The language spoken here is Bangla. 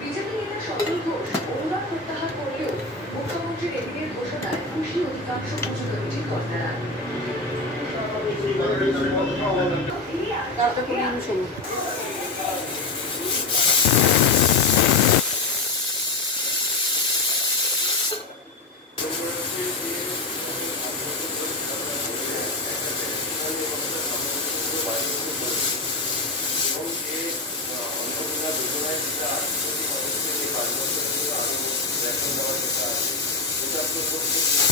বিজেপি নেতা স্বপন ঘোষ অনুদান প্রত্যাহার করলেও মুখ্যমন্ত্রীর এদিকের ঘোষণায় খুশি অধিকাংশ উঁচু কমিটির কর্তারা। এটা